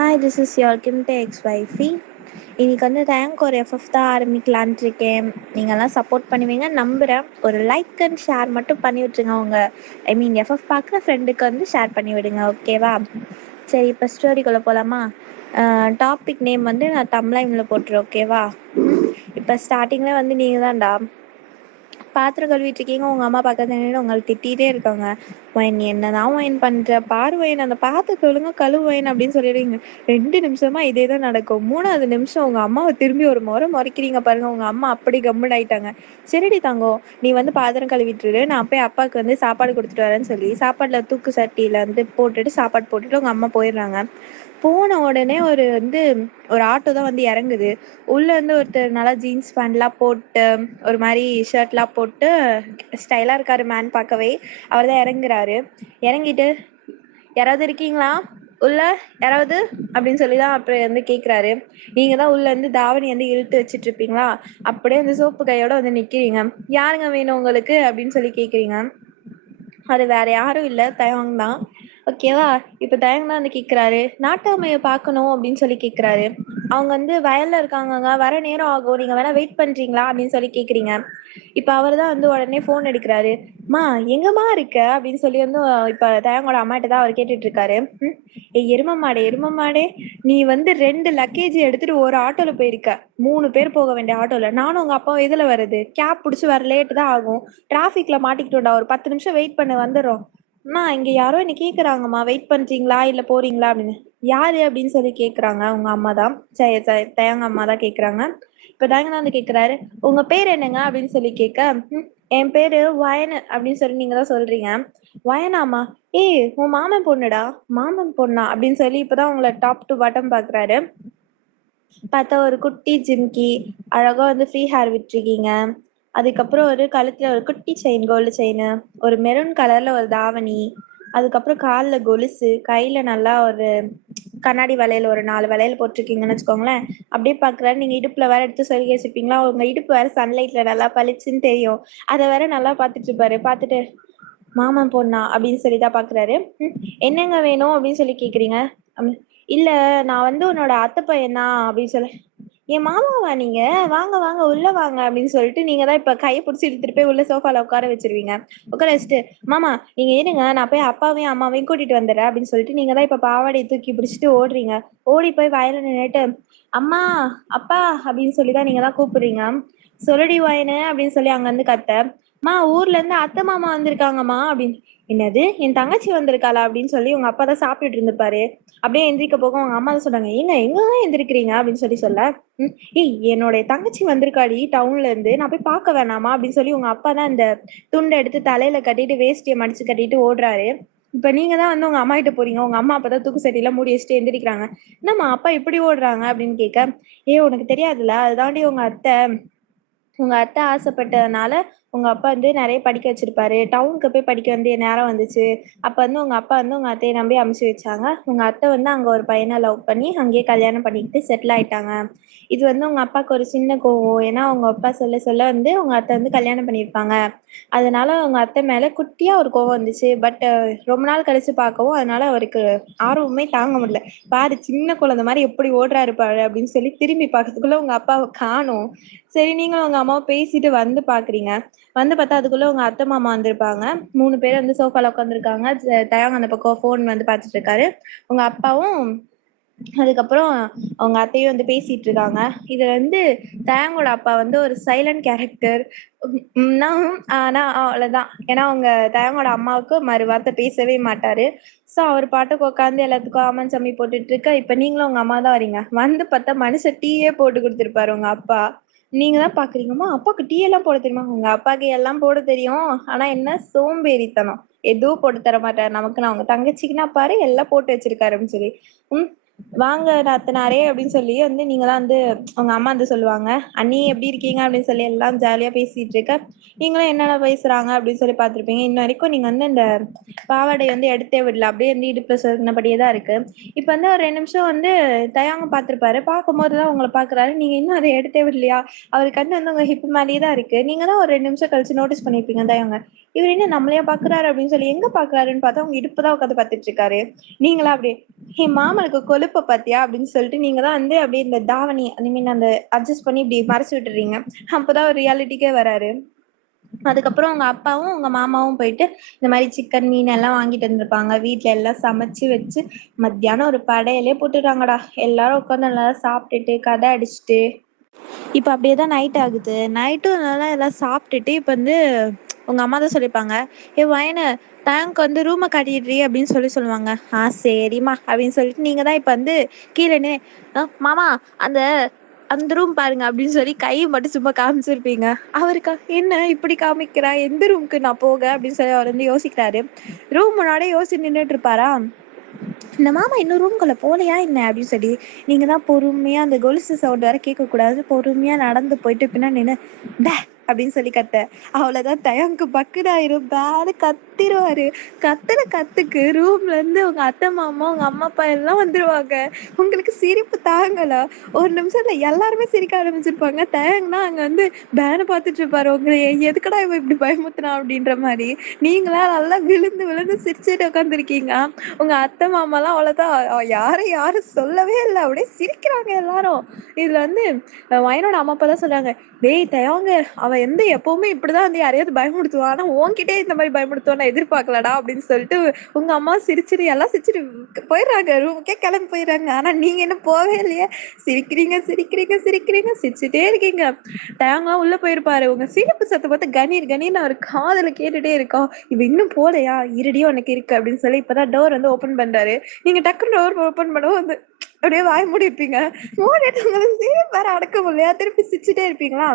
Hi, this is your கிம்டே X wifey. இன்னைக்கு வந்து ரேங்க் ஒரு எஃப்எஃப் தான் ஆரம்பிக்கலான்ட்டு இருக்கேன். நீங்கள்லாம் சப்போர்ட் பண்ணுவீங்க நம்புகிறேன். ஒரு லைக் அண்ட் ஷேர் மட்டும் பண்ணி விட்டுருங்க. எஃப்எஃப் பார்க்குற ஃப்ரெண்டுக்கு வந்து ஷேர் பண்ணி விடுங்க, ஓகேவா? சரி, இப்போ ஸ்டோரிக்குள்ளே போகலாமா? டாபிக் நேம் வந்து நான் தமிழ்ல போட்டுருவேன், ஓகேவா? இப்போ ஸ்டார்டிங்கில் வந்து நீங்கள் தான்டா பாத்திரம் கழுவிட்டு இருக்கீங்க. உங்கள் அம்மா பக்கத்துல நின்று உங்களை திட்டிகிட்டே இருக்காங்க. ஒயின், என்னதான் ஒயின் பண்ணுற பாரு ஒயின், அந்த பாத்திரத்தை ஒழுங்கா கழுவு ஒயின் அப்படின்னு சொல்லிடுறீங்க. 2 நிமிஷமா இதே தான் நடக்கும். 3வது நிமிஷம் உங்கள் அம்மாவை திரும்பி ஒரு முறைக்கிறீங்க பாருங்க. உங்கள் அம்மா அப்படி கம்முன்னு ஆயிட்டாங்க. சரிடி தங்கம், நீ வந்து பாத்திரம் கழுவிட்டுரு, நான் போய் அப்பாவுக்கு வந்து சாப்பாடு கொடுத்துட்டு வரேன்னு சொல்லி சாப்பாட்டில் தூக்கு சட்டியில் வந்து போட்டுட்டு சாப்பாடு போட்டுட்டு உங்கள் அம்மா போயிடுறாங்க. போன உடனே ஒரு ஆட்டோ தான் வந்து இறங்குது. உள்ளே வந்து ஒருத்தர் நல்லா ஜீன்ஸ் பேண்ட்லாம் போட்டு ஒரு மாதிரி ஷர்ட்லாம் போட்டு ஸ்டைலாக இருக்காரு மேன் பார்க்கவே. அவர் தான் இறங்குறாரு. இறங்கிட்டு, யாராவது இருக்கீங்களா உள்ள, யாராவது அப்படின்னு சொல்லி தான் அப்புறம் வந்து கேட்குறாரு. நீங்கள் தான் உள்ளே வந்து தாவணி வந்து இழுத்து வச்சுட்டு இருப்பீங்களா? அப்படியே வந்து சோப்பு கையோட வந்து நிற்கிறீங்க. யாருங்க வேணும் உங்களுக்கு அப்படின்னு சொல்லி கேட்குறீங்க. அது வேற யாரும் இல்லை, தயவாங் தான், ஓகேவா? இப்போ தயங் தான் வந்து கேட்குறாரு. நாட்டாமையை பார்க்கணும் அப்படின்னு சொல்லி கேட்குறாரு. அவங்க வந்து வயல்ல இருக்காங்கங்க, வர நேரம் ஆகும், நீங்கள் வேணா வெயிட் பண்ணுறீங்களா அப்படின்னு சொல்லி கேட்குறீங்க. இப்போ அவர் தான் வந்து உடனே ஃபோன் எடுக்கிறாரு. மா, எங்கம்மா இருக்க அப்படின்னு சொல்லி வந்து இப்போ தயங்கோட அம்மாட்ட தான் அவர் கேட்டுட்டு இருக்காரு. எரும மாடே, நீ வந்து 2 லக்கேஜ் எடுத்துட்டு ஒரு ஆட்டோல போயிருக்க. 3 பேர் போக வேண்டிய ஆட்டோல. நானும் உங்க அப்பாவும் எதுல வருது? கேப் பிடிச்சி வர லேட்டு தான் ஆகும். டிராஃபிக்ல மாட்டிக்கிட்டோம்டா, ஒரு 10 நிமிஷம் வெயிட் பண்ண வந்துடுறோம். அம்மா, இங்க யாரோ என்ன கேக்குறாங்கம்மா, வெயிட் பண்றீங்களா இல்ல போறீங்களா அப்படின்னு. யாரு அப்படின்னு சொல்லி கேக்குறாங்க. உங்க அம்மா தான், தயங்க அம்மா தான் கேக்குறாங்க. இப்ப தயங்க தான் வந்து கேக்குறாரு. உங்க பேர் என்னங்க அப்படின்னு சொல்லி கேட்க, என் பேரு வயனு அப்படின்னு சொல்லி நீங்க தான் சொல்றீங்க. வயனாமா? ஏய், உன் மாமன் பொண்ணுடா. மாமன் பொண்ணா அப்படின்னு சொல்லி இப்பதான் உங்களை டாப் டு பாட்டம் பாக்குறாரு. பார்த்தா ஒரு குட்டி ஜிம்கி, அழகா வந்து ஃப்ரீ ஹேர் விட்டுருக்கீங்க. அதுக்கப்புறம் ஒரு கழுத்துல ஒரு குட்டி செயின், கோல்டு செயின், ஒரு மெரூன் கலர்ல ஒரு தாவணி, அதுக்கப்புறம் காலில் கொலுசு, கையில நல்லா ஒரு கண்ணாடி வளையல், ஒரு 4 வளையல் போட்டிருக்கீங்கன்னு வச்சுக்கோங்களேன். அப்படியே பார்க்குறாரு. நீங்கள் இடுப்பில் வேற எடுத்து சொல்லி வச்சுருப்பீங்களா, உங்கள் இடுப்பு வேற சன்லைட்டில் நல்லா பளிச்சுன்னு தெரியும். அதை வேற நல்லா பார்த்துட்டு இருப்பாரு. பார்த்துட்டு, மாமன் பொண்ணா அப்படின்னு சொல்லி தான் பார்க்குறாரு. என்னங்க வேணும் அப்படின்னு சொல்லி கேட்குறீங்க. இல்லை, நான் வந்து உன்னோட அத்தை பையன் தான் அப்படின்னு சொல்லி. என் மாமாவா நீங்க? வாங்க வாங்க உள்ள வாங்க அப்படின்னு சொல்லிட்டு நீங்க தான் இப்ப கையை பிடிச்சி இழுத்துட்டு போய் உள்ள சோஃபால உட்கார வச்சிருவீங்க. உட்கார வச்சுட்டு, மாமா நீங்க இருங்க, நான் போய் அப்பாவையும் அம்மாவையும் கூட்டிட்டு வந்துடுறேன் அப்படின்னு சொல்லிட்டு நீங்க தான் இப்ப பாவாடையை தூக்கி பிடிச்சிட்டு ஓடுறீங்க. ஓடி போய் வயல நின்னுட்டு, அம்மா, அப்பா அப்படின்னு சொல்லிதான் நீங்க தான் கூப்பிடுறீங்க. சொல்லுடி வாயினு அப்படின்னு சொல்லி அங்க இருந்து கத்த, மா, ஊர்ல இருந்து அத்தை மாமா வந்திருக்காங்கம்மா அப்படின்னு. என்னது, என் தங்கச்சி வந்திருக்காளா அப்படின்னு சொல்லி உங்க அப்பா தான் சாப்பிட்டுட்டு இருந்திருப்பாரு. அப்படியே எந்திரிக்க போக உங்க அம்மா தான் சொன்னாங்க, எங்க எங்கதான் எந்திரிக்கிறீங்க அப்படின்னு சொல்ல, ஏய், என்னோட தங்கச்சி வந்திருக்காடி டவுன்ல இருந்து, நான் போய் பார்க்க வேணாமா அப்படின்னு சொல்லி உங்க அப்பா தான் இந்த துண்டை எடுத்து தலையில கட்டிட்டு வேஷ்டியை மடிச்சு கட்டிட்டு ஓடுறாரு. இப்ப நீங்க தான் வந்து உங்க அம்மா கிட்ட போறீங்க. உங்க அம்மா அப்பதான் தூக்கு சட்டிலாம் மூடி வச்சுட்டு எந்திரிக்கிறாங்க. என்னம்மா அப்பா இப்படி ஓடுறாங்க அப்படின்னு கேட்க, உனக்கு தெரியாதுல்ல, அதுதாண்டி உங்க அத்தை ஆசைப்பட்டதுனால உங்க அப்பா வந்து நிறைய படிக்க வச்சிருப்பாரு. டவுனுக்கு போய் படிக்க வேண்டிய நேரம் வந்துச்சு. அப்ப வந்து உங்க அப்பா வந்து உங்க அத்தையை நம்பி அமுச்சு வச்சாங்க. உங்க அத்தை வந்து அங்க ஒரு பையனை லவ் பண்ணி அங்கேயே கல்யாணம் பண்ணிக்கிட்டு செட்டில் ஆயிட்டாங்க. இது வந்து உங்க அப்பாவுக்கு ஒரு சின்ன கோவம். ஏன்னா உங்க அப்பா சொல்ல சொல்ல வந்து உங்க அத்தை வந்து கல்யாணம் பண்ணியிருப்பாங்க. அதனால உங்க அத்தை மேல குட்டியா ஒரு கோவம் வந்துச்சு. பட் ரொம்ப நாள் கழிச்சு பார்க்கவும் அதனால அவருக்கு ஆர்வமே தாங்க முடியல. பாரு, சின்ன குழந்தை மாதிரி எப்படி ஓடுறாரு பாரு அப்படின்னு சொல்லி திரும்பி பார்க்கறதுக்குள்ள உங்க அப்பாவை காணோம். சரி, நீங்களும் உங்க அம்மாவை பேசிட்டு வந்து பாக்குறீங்க. வந்து பார்த்தா அதுக்குள்ள உங்க அத்தை மாமா வந்திருப்பாங்க. 3 பேர் வந்து சோஃபால உட்காந்துருக்காங்க. தயாங்க அந்த பக்கம் ஃபோன் வந்து பார்த்துட்டு இருக்காரு. உங்க அப்பாவும் அதுக்கப்புறம் அவங்க அத்தையும் வந்து பேசிட்டு இருக்காங்க. இதுல வந்து தயாங்கோட அப்பா வந்து ஒரு சைலண்ட் கேரக்டர். ஆனா அவ்வளவுதான். ஏன்னா அவங்க தயாங்கோட அம்மாவுக்கு மறு வார்த்தை பேசவே மாட்டாரு. சோ அவர் பாட்டுக்கு உட்காந்து எல்லாத்துக்கும் ஆமன் சம்மி போட்டுட்டு இருக்க. இப்ப நீங்களும் உங்க அம்மா தான் வரீங்க. வந்து பார்த்தா மனுஷன் டீயே போட்டு கொடுத்துருப்பாரு உங்க அப்பா. நீங்க தான் பாக்குறீங்கம்மா, அப்பாவுக்கு டீ எல்லாம் போட தெரியுமா? உங்க அப்பாவுக்கு எல்லாம் போட தெரியும். ஆனா என்ன சோம்பேறித்தனம், எதுவும் போட்டு தர மாட்டாரு நமக்கு. நான் உங்க தங்கச்சிக்குன்னா பாரு எல்லாம் போட்டு வச்சிருக்காரு அப்படின்னு சொல்லி. வாங்க நாத்தனாரே அப்படின்னு சொல்லி வந்து நீங்க தான் வந்து உங்க அம்மா வந்து சொல்லுவாங்க. அண்ணி எப்படி இருக்கீங்க அப்படின்னு சொல்லி எல்லாம் ஜாலியா பேசிட்டு இருக்க. நீங்களும் என்னென்ன பேசுறாங்க அப்படின்னு சொல்லி பார்த்துருப்பீங்க. இன்ன வரைக்கும் நீங்க வந்து இந்த பாவாடை வந்து எடுத்தே விடல, அப்படியே வந்து இடுப்புல சொன்னபடியே தான் இருக்கு. இப்ப வந்து ஒரு 2 நிமிஷம் வந்து தயாங்க பார்த்திருப்பாரு. பார்க்கும்போதுதான் உங்களை பாக்குறாரு. நீங்க இன்னும் அதை எடுத்தே விடலையா? அவர் கண்ணு வந்து உங்க ஹிப் மேலேயே தான் இருக்கு. நீங்க தான் ஒரு 2 நிமிஷம் கழிச்சு நோட்டீஸ் பண்ணிருப்பீங்க தயாங்க. இவர் என்ன நம்மளையா பாக்குறாரு அப்படின்னு சொல்லி எங்க பாக்குறாருன்னு பார்த்தா உங்க இடுப்பு தான் உட்காந்து பார்த்துட்டு இருக்காரு. நீங்களா அப்படியே என் மாமனுக்கு கொழுப்ப பாத்தியா அப்படின்னு சொல்லிட்டு நீங்க தான் வந்து அப்படியே இந்த தாவணி ஐ மீன் அந்த அட்ஜஸ்ட் பண்ணி இப்படி மறைச்சு விட்டுறீங்க. அப்பதான் ஒரு ரியாலிட்டிக்கே வராரு. அதுக்கப்புறம் உங்க அப்பாவும் உங்க மாமாவும் போயிட்டு இந்த மாதிரி சிக்கன் மீன் எல்லாம் வாங்கிட்டு வந்திருப்பாங்க. வீட்டுல எல்லாம் சமைச்சு வச்சு மத்தியானம் ஒரு படையலே போட்டுட்டாங்கடா. எல்லாரும் உட்காந்து நல்லா சாப்பிட்டுட்டு கதை அடிச்சுட்டு இப்போ அப்படியே தான் நைட் ஆகுது. நைட்டும் நல்லா எல்லாம் சாப்பிட்டுட்டு இப்போ வந்து உங்க அம்மா தான் சொல்லியிருப்பாங்க, ஏ வயனு டேங்க் வந்து ரூமை கட்டிடுறி அப்படின்னு சொல்லுவாங்க. சரிம்மா அப்படின்னு சொல்லிட்டு நீங்க தான் இப்போ வந்து கீழே மாமா அந்த அந்த ரூம் பாருங்க அப்படின்னு சொல்லி கையை மட்டும் சும்மா காமிச்சிருப்பீங்க. அவருக்கா என்ன இப்படி காமிக்கிறா, எந்த ரூமுக்கு நான் போக அப்படின்னு சொல்லி அவர் வந்து யோசிக்கிறாரு. ரூம் முன்னாடியே யோசிச்சு நின்றுட்டு இருப்பாரா, இந்த மாமா இன்னும் ரூம்குள்ள போலையா என்ன அப்படின்னு சொல்லி நீங்க தான் பொறுமையா அந்த கொலுசு சவுண்ட் வர கேட்க கூடாது பொறுமையா நடந்து போயிட்டு பின்னாடி நின்று பே அப்படின்னு சொல்லி கத்த. அவ்வளவுதான் தயங்கு பக்குடாயிரும். பேரு கத்திருவாரு. கத்துற கத்துக்கு ரூம்ல இருந்து உங்க அத்தை மாமா உங்க அம்மா அப்பா எல்லாம் வந்துருவாங்க. உங்களுக்கு சிரிப்பு தாங்கல. ஒரு நிமிஷத்துல எல்லாருமே சிரிக்க ஆரம்பிச்சிருப்பாங்க. தயங்குனா அங்க வந்து பேனை பார்த்துட்டு இருப்பாரு. உங்களை எதுக்கடா இவன் இப்படி பயமுத்துனா அப்படின்ற மாதிரி. நீங்களா நல்லா விழுந்து விழுந்து சிரிச்சுட்டு உட்காந்துருக்கீங்க. உங்க அத்தை மாமாலாம் அவ்வளவுதான் யாரும் சொல்லவே இல்லை. அப்படியே சிரிக்கிறாங்க எல்லாரும். இதுல வந்து வயனோட அம்மா அப்பா தான் சொல்றாங்க, டேய் தயவாங்க அவன் எந்த எப்பவுமே இப்படிதான் வந்து யாரையாவது பயமுடுத்துவான், ஆனா உன்கிட்டே இந்த மாதிரி பயமுடுத்துவான் நான் எதிர்பார்க்கலடா அப்படின்னு சொல்லிட்டு உங்க அம்மா சிரிச்சிட்டு எல்லாம் சிரிச்சிட்டு போயிடுறாங்க. ரூமுக்கே கிளம்பி போயிடுறாங்க. ஆனா நீங்க என்ன போவே இல்லையே. சிரிக்கிறீங்க சிரிக்கிறீங்க சிரிக்கிறீங்க சிரிச்சுட்டே இருக்கீங்க. தயங்கலாம் உள்ள போயிருப்பாரு. உங்க சிரிப்பு சத்தம் பார்த்து கணீர் கணீர்னு அவர் காதுல கேட்டுட்டே இருக்கோம். இவ இன்னும் போலையா, இருடியோ உனக்கு இருக்கு அப்படின்னு சொல்லி இப்பதான் டோர் வந்து ஓபன் பண்றாரு. நீங்க டக்குன்னு டோர் ஓபன் பண்ணவும் வந்து அப்படியே வாய் மூடி இருப்பீங்க. மூடிட்டு உங்களுக்கு சிரிப்பு வேற அடக்க முடியலையா, திருப்பி சிரிச்சுட்டே இருப்பீங்களா.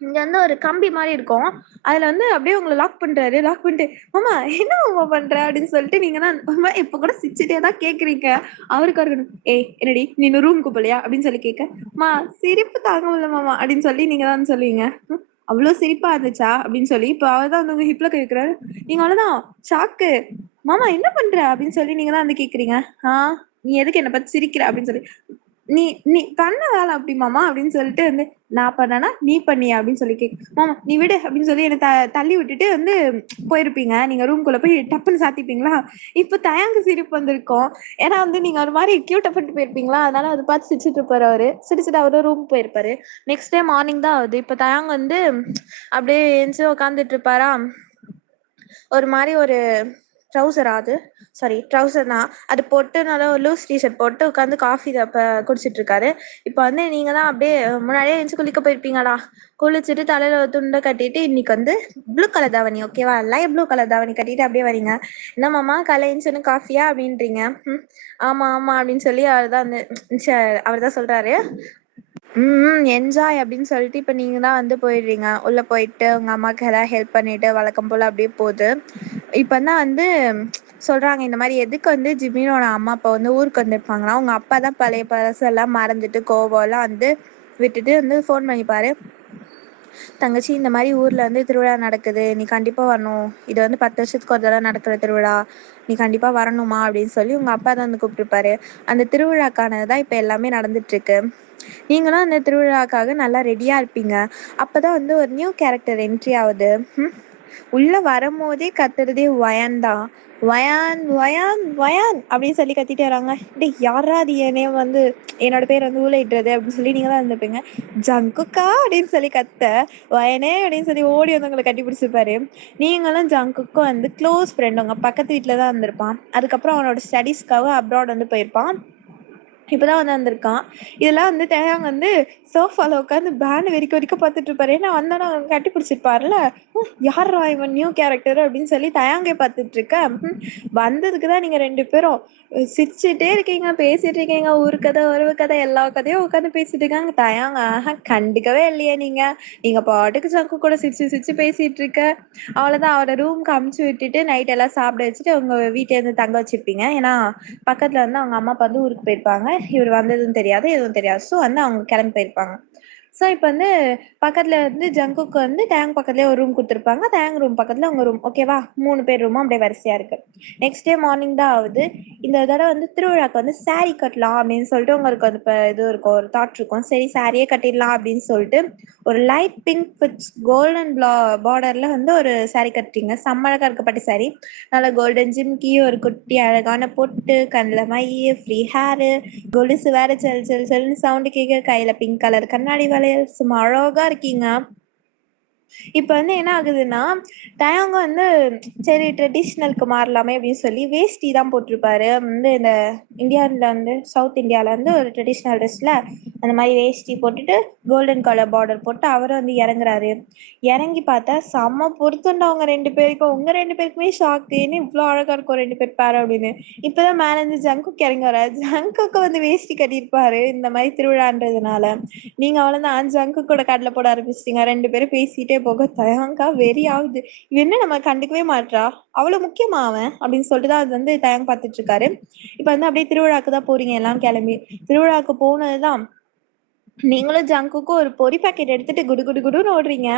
இங்க வந்து ஒரு கம்பி மாதிரி இருக்கும். அதுல வந்து அப்படியே உங்களை லாக் பண்றாரு. லாக் பண்ணிட்டு மாமா என்ன மாமா பண்ற அப்படின்னு சொல்லிட்டு நீங்க தான் இப்ப கூட சிரிச்சுட்டே தான் கேக்குறீங்க. அவருக்கு இருக்கணும், ஏய் என்னடி நீ ரூமுக்கு போலையா அப்படின்னு சொல்லி கேட்க, மா சிரிப்பு தாங்க முடியல மாமா அப்படின்னு சொல்லி நீங்க தான் சொல்லுவீங்க. அவ்வளவு சிரிப்பா இருந்துச்சா அப்படின்னு சொல்லி இப்ப அவர் தான் வந்து உங்க ஹிப்ல கேக்குறாரு. நீங்க அவ்வளவுதான் ஷாக்கு. மாமா என்ன பண்ற அப்படின்னு சொல்லி நீங்க தான் வந்து கேக்குறீங்க. நீ எதுக்கு என்ன பத்தி சிரிக்கிற அப்படின்னு சொல்லி, நீ நீ பண்ண வேலை அப்படி மாமா அப்படின்னு சொல்லிட்டு வந்து, நான் பண்ணனா நீ பண்ணியா அப்படின்னு சொல்லி மாமா நீ விடு அப்படின்னு சொல்லி என்ன தள்ளி விட்டுட்டு வந்து போயிருப்பீங்க. நீங்க ரூம்குள்ள போய் டப்புன்னு சாத்திப்பீங்களா. இப்ப தயங்கு சிரிப்பு வந்திருக்கோம். ஏன்னா வந்து நீங்க ஒரு மாதிரி கியூட்டா பண்ணிட்டு போயிருப்பீங்களா, அதனால அதை பார்த்து சிரிச்சுட்டு இருப்பாரு. அவரு சிரிச்சுட்டு அவரும் ரூம் போயிருப்பாரு. நெக்ஸ்ட் டே மார்னிங் தான் ஆகுது. இப்ப தயங்கு வந்து அப்படியே எழுந்து உட்காந்துட்டு இருப்பாரா. ஒரு மாதிரி ஒரு ட்ரௌசர், அது சாரி ட்ரௌசர் தான் அது போட்டு நல்லா ஒரு லூஸ் டிஷர்ட் போட்டு உட்காந்து காஃபி குடிச்சிட்டு இருக்காரு. இப்போ வந்து நீங்க தான் அப்படியே முன்னாடியே எழுந்து குளிக்க போயிருப்பீங்களா. குளிச்சுட்டு தலையில ஒரு துண்டை கட்டிட்டு இன்னைக்கு வந்து ப்ளூ கலர் தாவணி ஓகேவா, லைட் ப்ளூ கலர் தாவணி கட்டிட்டு அப்படியே வரீங்க. என்ன மாமா காலை எழுந்துன்னு காஃபியா அப்படின்றீங்க. ஆமா ஆமா அப்படின்னு சொல்லி அவர் தான் வந்து அவர் தான் சொல்றாரு. என்ஜாய் அப்படின்னு சொல்லிட்டு இப்போ நீங்க தான் வந்து போயிடுறீங்க. உள்ள போயிட்டு உங்க அம்மாவுக்கு ஏதாவது ஹெல்ப் பண்ணிட்டு வழக்கம் போல அப்படியே போகுது. இப்போ தான் வந்து சொல்றாங்க, இந்த மாதிரி எதுக்கு வந்து ஜிமினோட அம்மா அப்பா வந்து ஊருக்கு வந்திருப்பாங்கன்னா, உங்க அப்பா தான் பழைய பழசெல்லாம் மறந்துட்டு கோவம்லாம் வந்து விட்டுட்டு வந்து ஃபோன் பண்ணிப்பாரு. தங்கச்சி இந்த மாதிரி ஊர்ல வந்து திருவிழா நடக்குது, நீ கண்டிப்பா வரணும், இது வந்து 10 வருஷத்துக்கு ஒரு தடவை நடக்கிற திருவிழா, நீ கண்டிப்பா வரணுமா அப்படின்னு சொல்லி உங்க அப்பா தான் வந்து கூப்பிட்டுருப்பாரு. அந்த திருவிழாக்கானதான் இப்ப எல்லாமே நடந்துட்டு இருக்கு. நீங்களும் அந்த திருவிழாக்காக நல்லா ரெடியா இருப்பீங்க. அப்பதான் வந்து ஒரு நியூ கேரக்டர் என்ட்ரி ஆகுது. உள்ள வரும்போதே கத்துறதே வயான் தான். வயான் வயான் வயான் அப்படின்னு சொல்லி கத்திட்டு வராங்க. டே யாரா அது என்னைய வந்து என்னோட பேர் வந்து ஊழையிடுறது அப்படின்னு சொல்லி நீங்க தான் இருந்துப்பீங்க. ஜங்குக்கா அப்படின்னு சொல்லி கத்த, வயனே அப்படின்னு சொல்லி ஓடி வந்து உங்களை கட்டி பிடிச்சிருப்பாரு. நீங்களும் ஜங்குக்கும் வந்து க்ளோஸ் ஃப்ரெண்ட், உங்க பக்கத்து வீட்டில தான் இருந்திருப்பான். அதுக்கப்புறம் அவனோட ஸ்டடீஸ்க்காக அப்ராட் வந்து போயிருப்பான். இப்பதான் வந்து வந்திருக்கான். இதெல்லாம் வந்து தேங்காய் வந்து சோஃபால உட்காந்து பேண்ட் வெறிக்க பார்த்துட்டு இருப்பாரு. ஏன்னா வந்தோன்னா கட்டி பிடிச்சிருப்பாருல. யாரா இவன் நியூ கேரக்டர் அப்படின்னு சொல்லி தயாங்கே பார்த்துட்டு இருக்க. வந்ததுக்கு தான் நீங்க 2 பேரும் சிரிச்சுட்டே இருக்கீங்க, பேசிட்டு இருக்கீங்க. ஊரு கதை உறவு கதை எல்லா கதையும் உட்காந்து பேசிட்டு இருக்காங்க. தயாங்க கண்டுக்கவே இல்லையே நீங்க. நீங்க பாட்டுக்கு ஜங்கு கூட சிரிச்சு சிரிச்சு பேசிட்டு இருக்க. அவ்வளவுதான், அவரை ரூம்க்கு அமுச்சு விட்டுட்டு நைட் எல்லாம் சாப்பிட வச்சுட்டு உங்க வீட்டுல இருந்து தங்க வச்சிருப்பீங்க. ஏன்னா பக்கத்துல இருந்து அவங்க அம்மா அப்பா வந்து ஊருக்கு போயிருப்பாங்க. இவர் வந்ததும் தெரியாது எதுவும் தெரியாது. ஸோ வந்து அவங்க கிளம்பி போயிருப்பாங்க. ஸோ இப்போ வந்து பக்கத்தில் வந்து ஜங்குக்கு வந்து டேங் பக்கத்துலேயே ஒரு ரூம் கொடுத்துருப்பாங்க. டேங் ரூம் பக்கத்தில் உங்கள் ரூம், ஓகேவா? 3 பேர் ரூமும் அப்படியே வரிசையாக இருக்குது. நெக்ஸ்ட் டே மார்னிங் தான் ஆகுது. இந்த தடவை வந்து திருவிழாக்கு வந்து சாரீ கட்டலாம் அப்படின்னு சொல்லிட்டு உங்களுக்கு வந்து இப்போ இது இருக்கும், ஒரு தாட் இருக்கும். சரி சாரியே கட்டிடலாம் அப்படின்னு சொல்லிட்டு ஒரு லைட் பிங்க் வித் கோல்டன் பார்டரில் வந்து ஒரு சாரீ கட்டுறீங்க. செம்மழகாக இருக்கப்பட்ட சாரீ. நல்லா கோல்டன் ஜிம்கி, ஒரு குட்டி அழகான பொட்டு, கண்ணில் மை, ஃப்ரீ ஹேரு, கொலுசு வேற செல் செல் செல்னு சவுண்டு கேட்க, கையில பிங்க் கலர் கண்ணாடி வளையல், சும்மா அழகா இருக்கீங்க. இப்போ வந்து என்ன ஆகுதுன்னா, தயங்க வந்து சரி ட்ரெடிஷ்னலுக்கு மாறலாமே அப்படின்னு சொல்லி வேஷ்டி தான் போட்டிருப்பாரு. வந்து இந்த இந்தியாவில் வந்து சவுத் இந்தியாவில் வந்து ஒரு ட்ரெடிஷ்னல் ட்ரெஸ்ல அந்த மாதிரி வேஷ்டி போட்டுட்டு கோல்டன் கலர் பார்டர் போட்டு அவரும் வந்து இறங்குறாரு. இறங்கி பார்த்தா செம்ம பொருத்தண்டா அவங்க 2 பேருக்கும். உங்க 2 பேருக்குமே ஷாக்கு, ஏன்னு இவ்வளோ அழகா இருக்கும் 2 பேர் பேர் அப்படின்னு. இப்பதான் மேல இருந்து ஜங்குக்கு இறங்கி வர, ஜங்குக்கு வந்து வேஷ்டி கட்டியிருப்பாரு இந்த மாதிரி திருவிழான்றதுனால. நீங்க அவ்வளவுதான் ஜங்கு கூட கடலை போட ஆரம்பிச்சிட்டீங்க. 2 பேரும் பேசிட்டே போக தயங்கா வெறி ஆகுது. இவ என்ன நம்ம கண்டுக்கவே மாட்றா, அவ்வளவு முக்கியமா அவன் அப்படின்னு சொல்லிட்டு தான் அது வந்து தயங்க பார்த்துட்டு இருக்காரு. இப்ப வந்து அப்படியே திருவிழாக்கு தான் போறீங்க எல்லாம் கிளம்பி. திருவிழாக்கு போனதுதான் நீங்களும் ஜங்குக்கும் ஒரு பொரி பாக்கெட் எடுத்துட்டு குடு குடு குடுன்னு ஓடுறீங்க.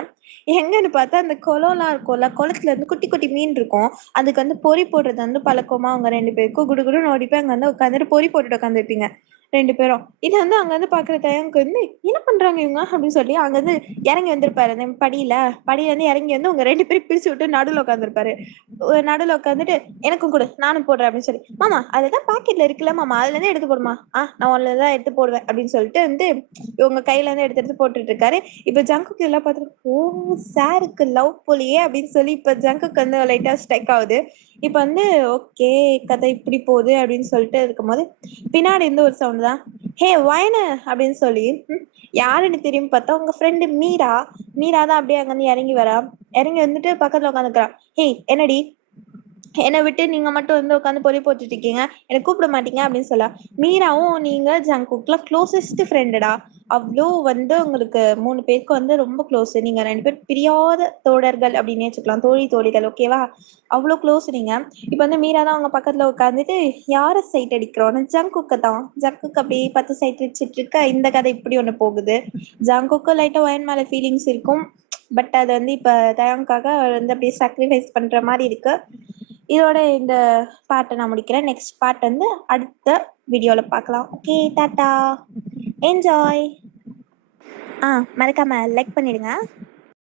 எங்கன்னு பார்த்தா அந்த குளம்லாம் இருக்கும்ல, குளத்துல இருந்து குட்டி குட்டி மீன் இருக்கும். அதுக்கு வந்து பொரி போடுறது வந்து பழக்கமா அவங்க 2 பேருக்கும். குடு குடுன்னு ஓடி போய் அங்க வந்து உட்காந்துட்டு பொரி போட்டுட்டு உட்காந்துருப்பீங்க 2 பேரும். இது வந்து அங்க வந்து பாக்குற தயவுக்கு வந்து என்ன பண்றாங்க இவங்க அப்படின்னு சொல்லி அங்க வந்து இறங்கி வந்திருப்பாரு. அந்த படியில இருந்து இறங்கி வந்து உங்க 2 பேரும் பிரிச்சு விட்டு நடுவில் உட்காந்துருப்பாரு. நடுவில் உட்காந்துட்டு எனக்கும் கொடு நானும் போடுறேன் அப்படின்னு சொல்லி, மாமா அதுதான் பாக்கெட்ல இருக்குல்ல மாமா, அதுல இருந்து எடுத்து போடுமா. நான் ஒன்னுதான் எடுத்து போடுவேன் அப்படின்னு சொல்லிட்டு வந்து இவங்க கையில இருந்து எடுத்து எடுத்து போட்டுட்டு இருக்காரு. இப்ப ஜங்குக்கு எல்லாம் பார்த்துட்டு ஓ சாருக்கு லவ் போலியே அப்படின்னு சொல்லி இப்ப ஜங்குக்கு வந்து லைட்டா ஸ்ட்ரைக் ஆகுது. இப்ப வந்து ஓகே கதை இப்படி போகுது அப்படின்னு சொல்லிட்டு இருக்கும்போது பின்னாடி இருந்து ஒரு சவுண்ட் தான், ஹே வயனு அப்படின்னு சொல்லி. யாருன்னு தெரியும் பார்த்தா உங்க ஃப்ரெண்டு மீரா தான் அப்படியே அங்க இருந்து இறங்கி வரா. இறங்கி வந்துட்டு பக்கத்துல உட்காந்துக்கிறா. ஹே என்னடி, என்னை விட்டு நீங்க மட்டும் வந்து உட்காந்து பொறி போட்டுட்டு இருக்கீங்க, என்னை கூப்பிட மாட்டீங்க அப்படின்னு சொல்ல. மீராவும் நீங்க ஜங்குக்லாம் க்ளோசஸ்ட் ஃப்ரெண்டுடா. அவ்வளோ வந்து உங்களுக்கு 3 பேருக்கு வந்து ரொம்ப க்ளோஸ். நீங்க 2 பேர் பிரியாத தோழர்கள் அப்படின்னு வச்சுக்கலாம், தோழிகள், ஓகேவா? அவ்வளோ க்ளோஸ் நீங்க. இப்போ வந்து மீரா தான் அவங்க பக்கத்துல உட்காந்துட்டு யாரை சைட் அடிக்கிறோன்னு ஜங்குக்கு தான். ஜங்குக்கு அப்படியே 10 சைட் வச்சுட்டு இருக்க இந்த கதை இப்படி ஒண்ணு போகுது. ஜங்குக்கு லைட்டா வயன் மேல ஃபீலிங்ஸ் இருக்கும். பட் அது வந்து இப்ப தயாங்காக வந்து அப்படியே சாக்ரிஃபைஸ் பண்ற மாதிரி இருக்கு. இதோட இந்த பார்ட்டை நான் முடிக்கிறேன். நெக்ஸ்ட் பார்ட் வந்து அடுத்த வீடியோல பார்க்கலாம். Okay tata, enjoy. மறக்காம லைக் பண்ணிடுங்க.